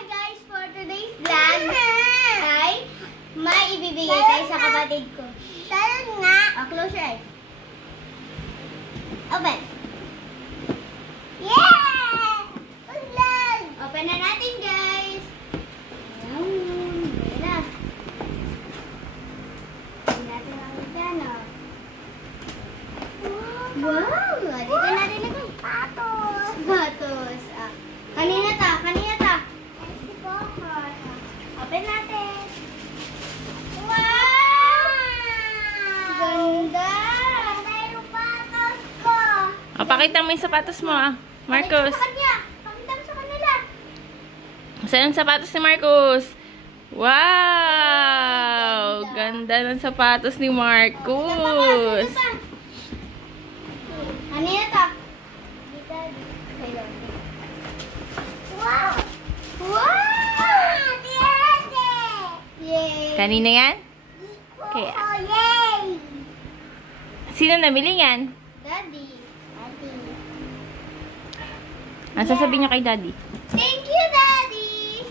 Hi guys, for today's vlog ay may ibibigay tayo sa kapatid ko. Talon nga. Oh, close your eyes. Open. Yeah! Vlog! Open na natin guys. Ayan. Ayan na. Ayan natin ang piano. Wow! Dito natin lagay. Patos. Patos. Ah. Kanina ta. Open natin. Wow! Ganda! Mayroong patos ko. O, pakita mo yung sapatos mo, Marcos. Pakita mo sa kanila. Saan ang sapatos ni Marcos? Wow! Ganda ng sapatos ni Marcos. Kanina ta. Wow! Wow! Yay! Kanina yan? Okay. Yay! Sino nabili yan? Daddy. Ano sasabihin niyo kay Daddy? Thank you, Daddy!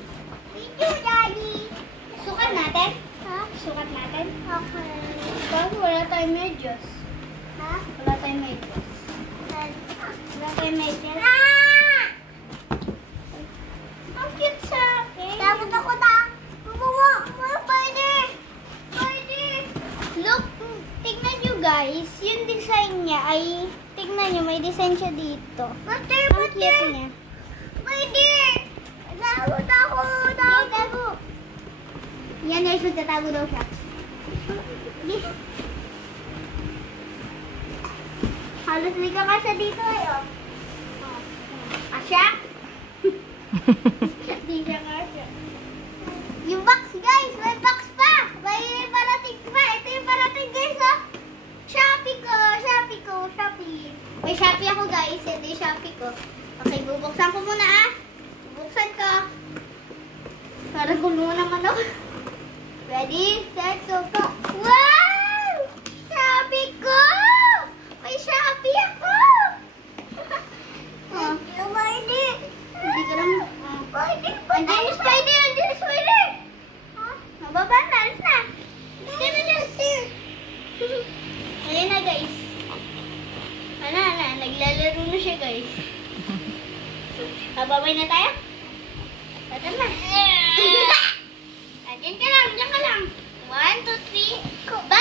Thank you, Daddy! Sukat natin? Ha? Sukat natin? Okay. Kasi wala tayong medyas. Ha? Wala tayong medyas. Wala tayong medyas. Ah! Ang cute sa akin. Dapat ako na. Pwede! Look, tignan nyo guys. Yung design niya ay, tignan nyo, may design siya dito. Ang cute niya. Pwede! Tago! Yan guys, magtatago daw siya. Halos hindi ka kasya dito ayo. Kasya? Hindi siya kasya. Yung box guys, may box pa! May parating pa! Ito yung parating guys ha! Shopee ko! May Shopee ako guys, ito yung Shopee ko. Okay, bubuksan ko muna Bubuksan ko. Para gulo naman ako. Ready, set, go, go! Wow! Shopee ko! May Shopee ako! Hindi ko lang... Andiyan yung spider! Mababa na, alis na! Ayan na guys. Naglalaro na siya guys. Bababay na tayo? Tatan na. Diyan ka lang. 1, 2, 3. Bye!